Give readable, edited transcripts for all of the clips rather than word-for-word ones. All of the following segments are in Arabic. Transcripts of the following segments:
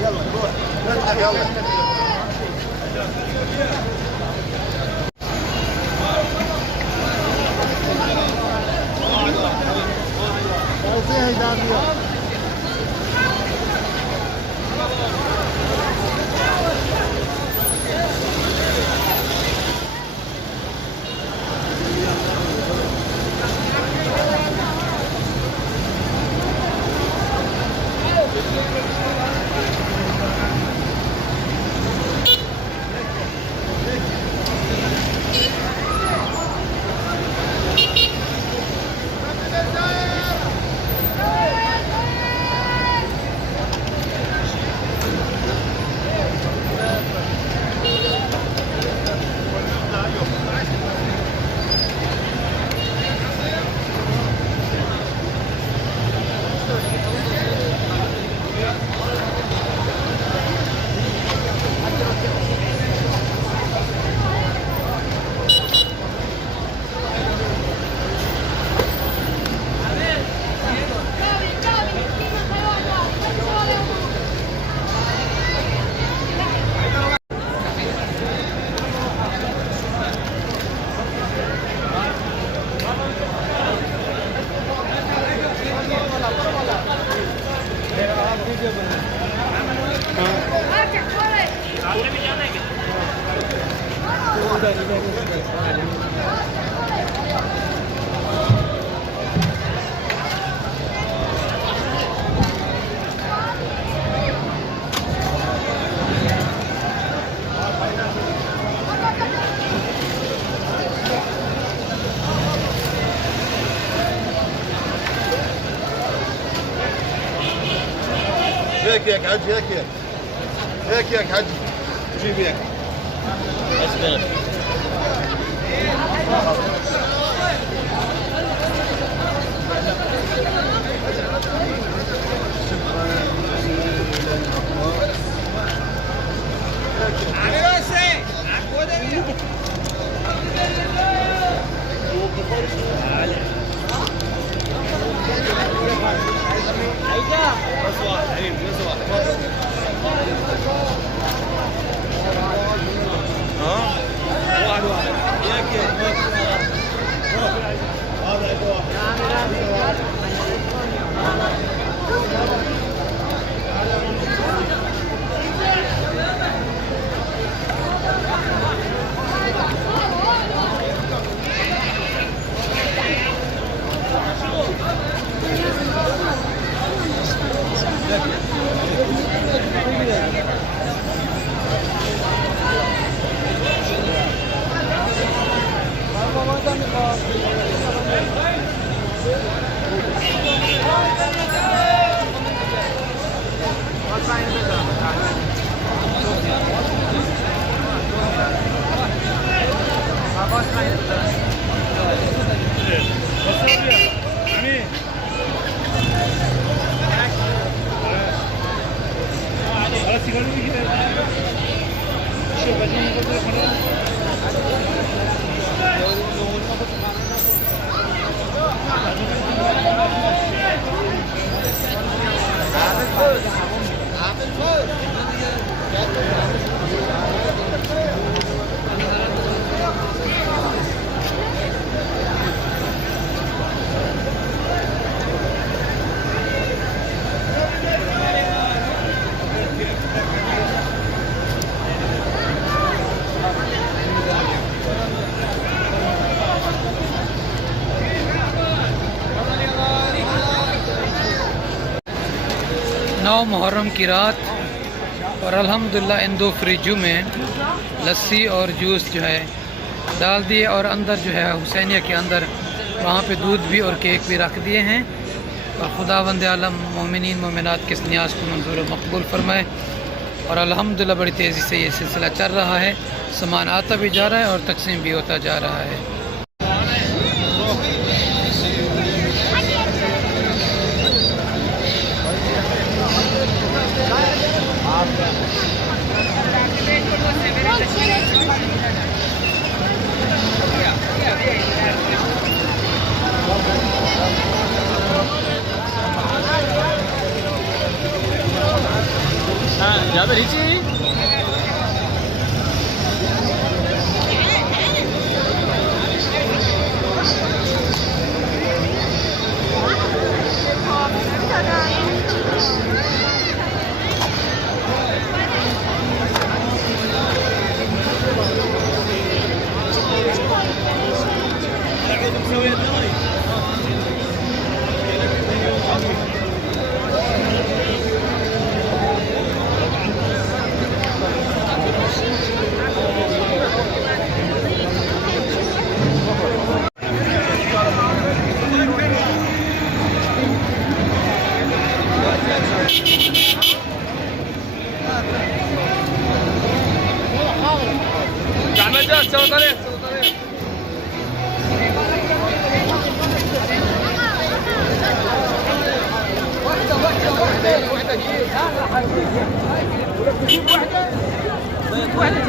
يلا روح نفتح يلا هيك هيك حجي هيك هيك هيك هيك حجي جيب هيك اسمع عامل فوز 9 मुहर्रम की रात और अल्हम्दुलिल्लाह इन 2 फ्रिजों में लस्सी और जूस जो है डाल दिए और अंदर जो है हुसैनिया के अंदर वहाँ पे दूध भी और केक भी रख दिए हैं। और खुदावंद आलम मोमिनीन मोमिनात के इस न्याज़ को मंजूर और मकबूल फरमाए। और अल्हम्दुलिल्लाह बड़ी तेज़ी से ये सिलसिला चल रहा है, सामान आता भी जा रहा है और तकसीम भी होता जा रहा है। जाबिर हिची سوي طريق واحدة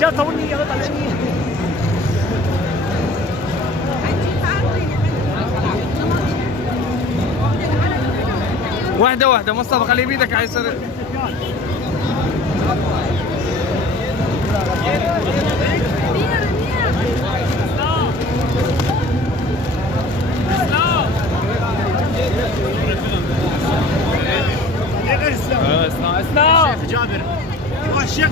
جا طولني يا رد على واحدة واحدة مصطفى خلي بيدك على يسار. اسلام جابر الشيخ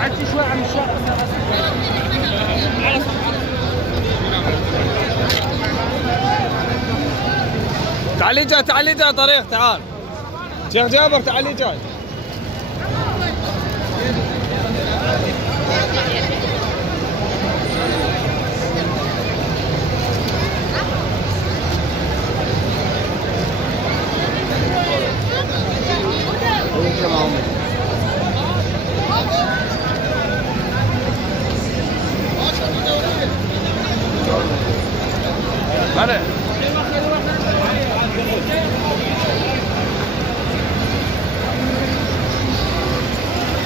عدي شوي عن الشارع. تعالي جاي طريق تعال شيخ جابر تعالي جاي. هلا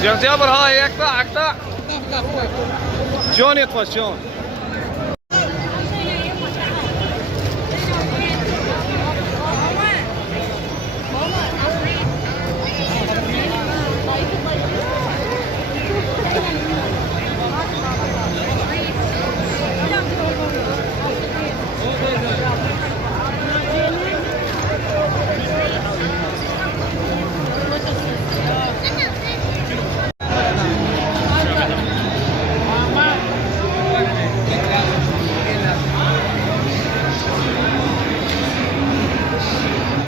شيخ جابر هاي اقطع شلون يطفى شلون؟